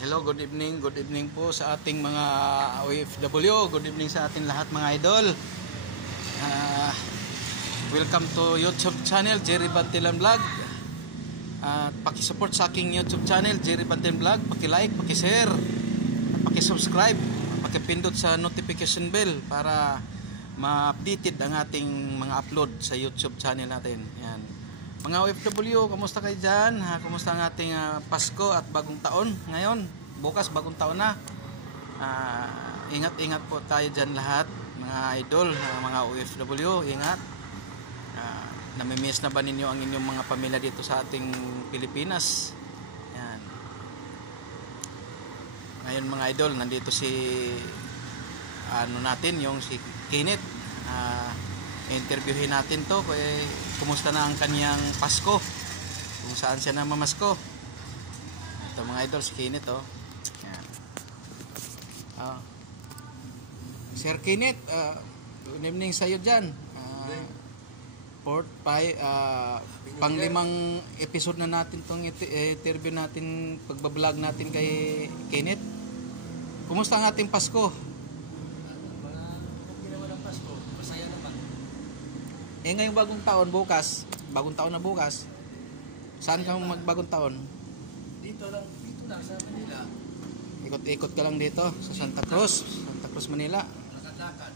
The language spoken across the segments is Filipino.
Hello, good evening po sa ating mga OFW. Good evening sa ating lahat mga idol. Welcome to YouTube channel, Jerry Bantilan Vlog. Paki-support sa aking YouTube channel, Jerry Bantilan Vlog. Paki-like, paki-share, paki-subscribe, paki-pindot sa notification bell para ma-updated ang ating mga upload sa YouTube channel natin. Yan. Mga OFW, kamusta kayo dyan? Kamusta ang ating Pasko at bagong taon ngayon? Bukas bagong taon na. Ingat-ingat po tayo dyan lahat, mga idol, mga OFW, ingat. Namimiss na ba ninyo ang inyong mga pamilya dito sa ating Pilipinas? Yan. Ngayon mga idol, nandito si yung si Kenneth. Interviewin natin to kumusta na ang kanyang Pasko, kung saan siya na mamasko. Ito mga idol, si Kenneth yan. Sir Kenneth, good evening sa iyo dyan. Pang-limang episode na natin tong interview natin, pagbablog natin kay Kenneth. Kumusta ang ating Pasko? Ngayong bagong taon bukas, bagong taon na bukas. Saan ka magbagong taon? Dito lang sa Manila. Ikot-ikot ka lang dito sa Santa Cruz, Manila. Lakad-lakad.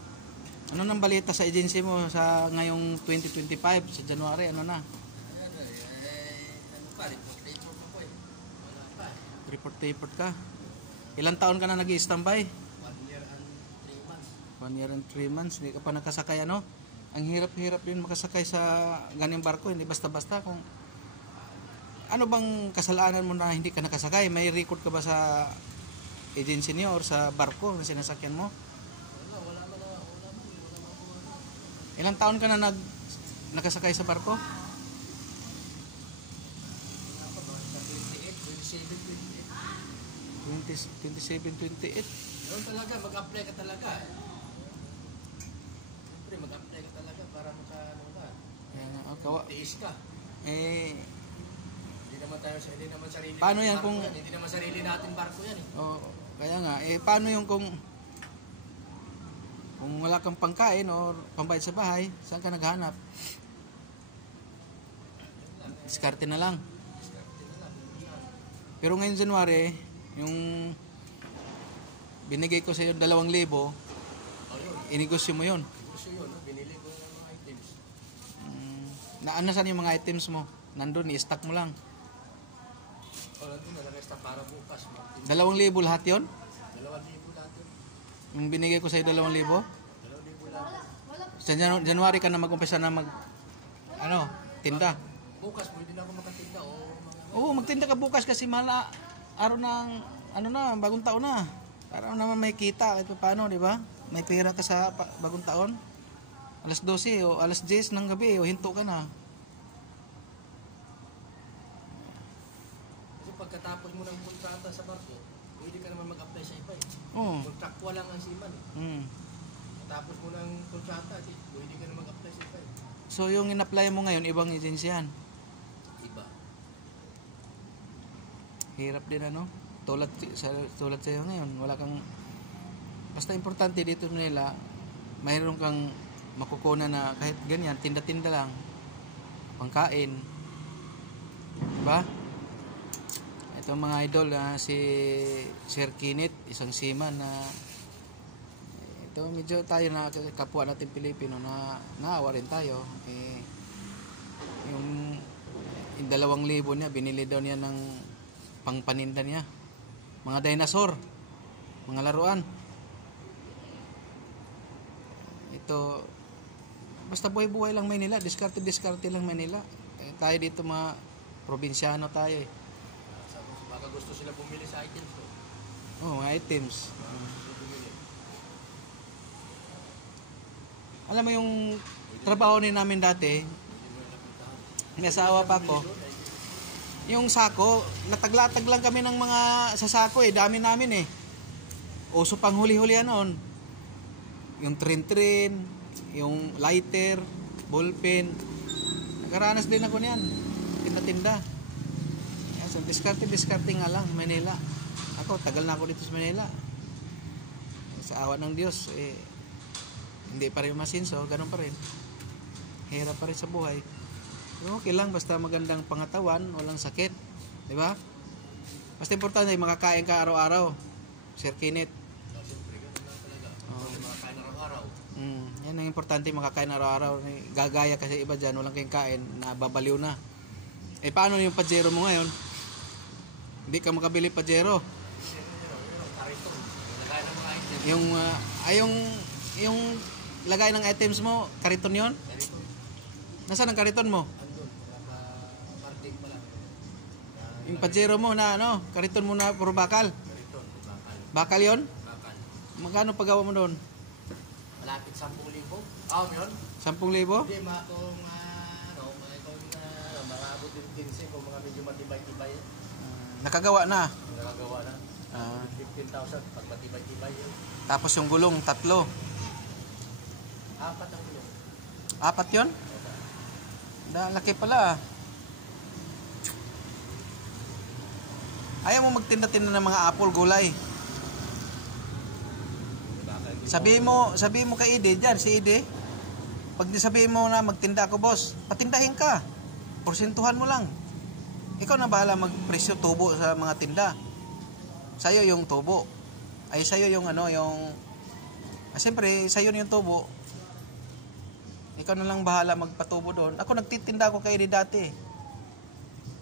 Ano nang balita sa agency mo sa ngayong 2025 sa January, ano na? Report pa po eh. Wala pa eh. Report ka. Ilang taon ka na nag-i-standby? 1 year and 3 months. 1 year and 3 months, hindi ka pa nakasakay ano? Ang hirap-hirap din makasakay sa ganung barko, hindi basta-basta. Kung ano bang kasalanan mo na hindi ka nakasakay? May record ka ba sa agency niyo or sa barko na sinasakyan mo? Wala man. Ilang taon ka na nakasakay sa barko? 27, 28. Doon talaga, mag-apply ka talaga eh. Siyempre, mag-apply ka talaga para tiis ka. Hindi naman sarili. Paano yan kung hindi naman sarili natin barko yan eh. Kaya nga, paano yung kung wala kang pangkain o pambayad sa bahay, saan ka naghahanap? Diskarte na lang. Pero ngayon January, yung binigay ko sa iyo 2,000, inegosyo mo yun. Binili ko ng mga items. Nasan yung mga items mo? Nandun, i-stack mo lang. Nandun na nag-stack para bukas. 2,000 lahat yun? 2,000 lahat yun. Yung binigay ko sa iyo 2,000? 2,000 lahat. Sa January ka na mag-umpisa na tinda? Bukas, pwede na ako makatinda Oo, magtinda ka bukas kasi araw ng bagong taon na. Para naman may kita kahit paano, di ba? May pera ka sa bagong taon. Alas 12 o alas 10 ng gabi o hinto ka na. Kasi pagkatapos mo ng kontrata sa barko, pwede ka naman mag-apply sa iba eh. Oo. Kontraktual lang ang seaman eh. Tapos mo ng kontrata, pwede ka naman mag-apply sa iba eh. So yung in-apply mo ngayon, ibang agency yan? Iba. Hirap din ano? Tulad sa'yo ngayon, wala kang... Basta importante dito nila, mayroon kang makukunan na kahit ganyan, tinda-tinda lang, pangkain. Diba? Ito mga idol, si Sir Kenneth, isang seaman na ito medyo tayo na kapwa natin Pilipino na naawa rin tayo. Yung 2,000 niya, binili daw niya ng pangpaninda niya. Mga dinosaur, mga laruan. Ito, basta buhay-buhay lang Manila, diskarte lang Manila. Tayo dito mga probinsyano tayo eh. Baka gusto sila bumili sa items ko. Mga items. Alam mo yung trabaho namin dati, may asawa pa ako. Yung sako, latag-latag lang kami ng mga sa sako dami namin eh. Uso pang huli-hulihan noon. Yung trin-trin, yung lighter, ballpen. Nakaranas din ako niyan. Tinda-tinda. So, diskarte nga lang, Manila. Ako, tagal na ako dito sa Manila. Sa awa ng Diyos, hindi pa rin masinso, ganun pa rin. Hirap pa rin sa buhay. Pero okay lang, basta magandang pangatawan, walang sakit. Di ba? Basta importante, makakain ka araw-araw. Sir Kenneth. Siyempre, ganun lang talaga. Makakain araw-araw. Yan ang importante, makakain araw-araw. Gagaya kasi iba dyan, walang kayong kain, nababaliw na. Paano yung Pajero mo ngayon? Hindi ka makabili Pajero. Kariton. Lagay ng mga items. Yung lagay ng items mo, kariton yon? Kariton. Nasaan ang kariton mo? Andun. Parting pala. Yung Pajero mo na ano, kariton mo na puro bakal. Kariton. Bakal. Bakal yon? Bakal. Magkano paggawa mo doon? Malapit 10,000. Yun? 10,000? Hindi, marabot din 15 kung mga medyo matibay-tibay. Nakagawa na. Nagagawa na. 15,000 pag matibay-tibay yun. Tapos yung gulong, 3. 4 ang gulong. 4 yon? Laki pala. Ayaw mo magtinda-tinda ng mga apple, gulay. Sabihin mo kay Ide dyan, si Ide. Pag sabihin mo na magtinda ako, boss, patindahin ka. Porsentuhan mo lang. Ikaw na bahala magpresyo tubo sa mga tinda. Sa'yo yung tubo. Ay sa'yo yung siyempre, sa'yo yung tubo. Ikaw na lang bahala magpatubo doon. Ako nagtitinda ako kay Ide dati.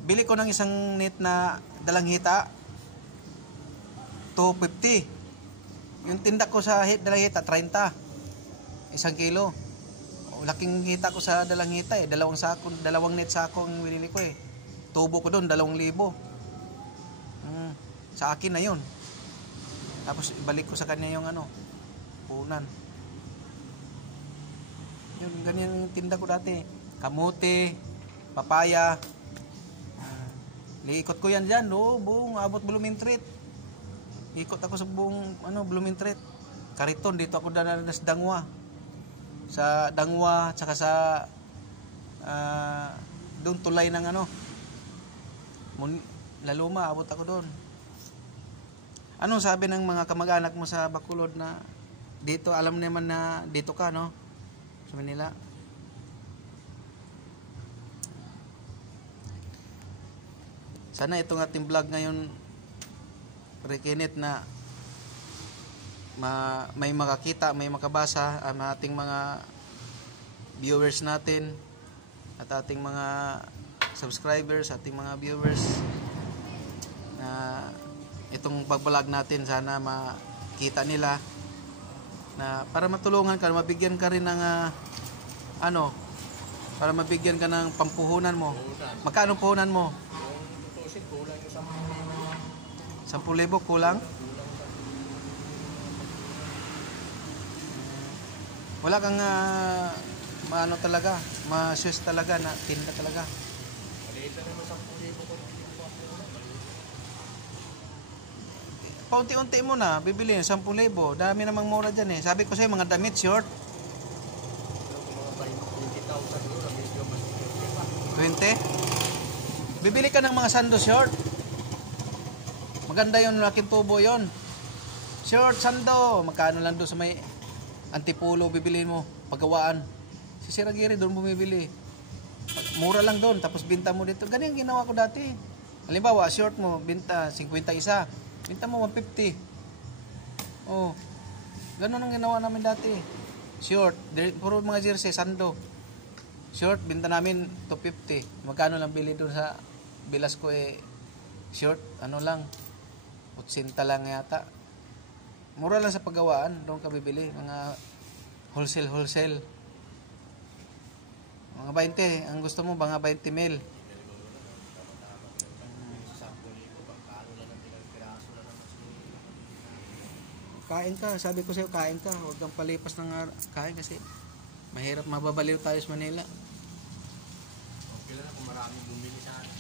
Bili ko ng isang net na dalang hita. 250. Yung tinda ko sa dalang hita, 30. 1 kilo. Laking hita ko sa dalang hita eh. 2 net sako ang binili ko eh. Tubo ko doon, 2,000. Sa akin na yun. Tapos ibalik ko sa kanya yung punan. Yun, ganyan yung tinda ko dati. Kamote, papaya. Liikot ko yan dyan, buong abot Blooming Treat. Ikot ako sa buong Blooming Treat. Kariton, dito ako dadanas Dangwa. Sa Dangwa, tsaka sa doon tulay ng Laluma, abot ako doon. Anong sabi ng mga kamag-anak mo sa Bacolod na dito, alam naman na dito ka, no? Sa Manila. Sana itong ating vlog ngayon, Kenneth, na may makakita, may makabasa ang ating mga viewers natin at ating mga subscribers, ating mga viewers, na itong pag-vlog natin sana makita nila, na para matulungan ka, mabigyan ka rin ng para mabigyan ka ng pampuhunan mo. Magkano puhunan mo? Yung tutusin, kulang yung 10,000 kulang? Wala kang talaga, ma-swiss talaga na tinda talaga. maliit na naman 10,000 kung hindi mo papunan. Paunti-unti mo na, bibili 10,000. Dami namang mura dyan eh. Sabi ko sa'yo, mga damit, short. Mga 20,000 yun, medyo mas 20? Bibili ka ng mga sando short. Maganda yun, laking tubo yun. Short, sando. Magkano lang doon sa may Antipulo, bibili mo. Pagawaan. Si Siragiri doon bumibili. Mura lang doon, tapos binta mo dito. Ganyan ginawa ko dati. Halimbawa, short mo, binta 51. Binta mo 150. Oh. Ganun ang ginawa namin dati. Short, puro mga jersey, sando. Short, binta namin 250. Magkano lang bili doon sa bilas ko short, lang, 80 lang yata. Mura lang sa paggawaan, doon ka bibili. Mga wholesale. Mga 20, ang gusto mo, mga 20 mil. Kain ka, sabi ko sa'yo, kain ka. Huwag kang palipas ng kain kasi mahirap mababaliw tayo sa Manila. Okay lang kung maraming bumili sa atin.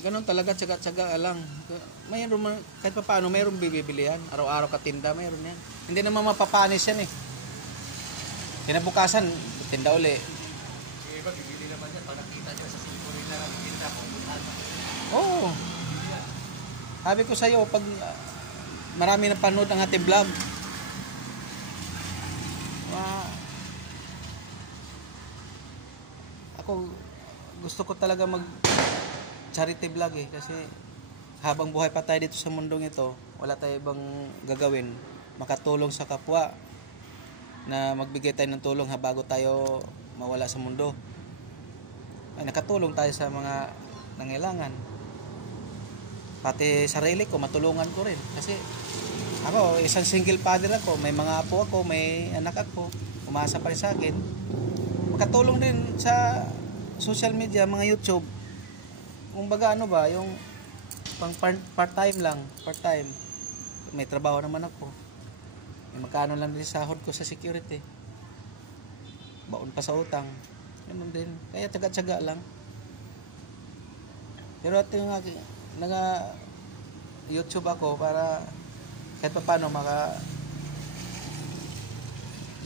Ganon talaga, tsaga-tsaga lang. Mayroon, kahit pa paano, mayroong bibili yan. Araw-araw ka tinda, mayroon yan. Hindi naman mapapanis yan eh. Kinabukasan, tinda uli. Yung iba, bibili naman yan. Pag nakita nyo, sa singko rin na tinda ko. Sabi ko sa'yo, pag marami na panood ang ating vlog, ako gusto ko talaga mag charity vlog eh, kasi habang buhay pa tayo dito sa mundong ito, wala tayo ibang gagawin, makatulong sa kapwa, na magbigay tayo ng tulong bago tayo mawala sa mundo. Ay, nakatulong tayo sa mga nangailangan. Pati sarili ko, matulungan ko rin. Kasi ako, isang single father ako, may mga apo ako, may anak ako, umasa pa rin sa akin. Makatulong din sa social media, mga YouTube. Kung baga ano ba, yung pang part-time lang, part-time. May trabaho naman ako. May magkano lang din sahod ko sa security. Baon pa sa utang. Ganun din. Kaya tsaga-tsaga lang. Pero at yung YouTube ako para kahit pa paano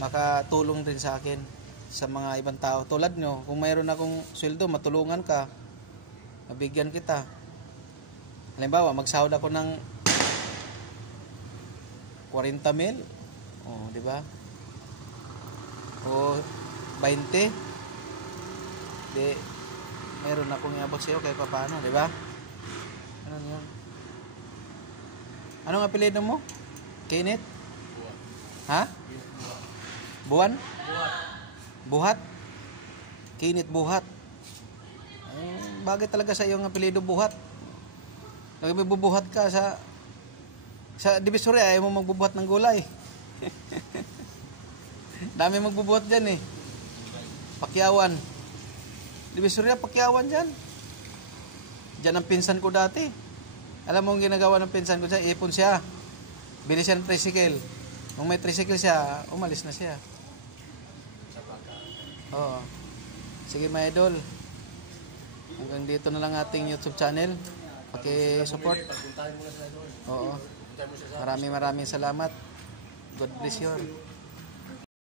makatulong din sa akin sa mga ibang tao. Tulad nyo, kung mayroon akong sweldo, matulungan ka, mabigyan kita. Halimbawa, magsahod ako ng 40 mil. Oh, di ba? O 20. Di, mayroon akong iabot sa'yo kahit pa paano, di ba? Ano yun? Anong apelyido mo? Kenneth? Ha? Buwan? Buhat? Kenneth Buhat. Bagay talaga sa iyong apelyido Buhat. Nagbubuhat ka sa Divisoria, ayaw mo magbubuhat ng gulay. Dami magbubuhat dyan eh. Pakyawan. Divisoria, Pakyawan dyan. Dyan ang pinsan ko dati. Alam mo ang ginagawa ng pinsan ko dyan? Ipon siya. Bili siya ng tricycle. Nung may tricycle siya, umalis na siya. Oo. Sige mga idol. Hanggang dito na lang ating YouTube channel. Paki-support. Oo. Maraming salamat. God bless you.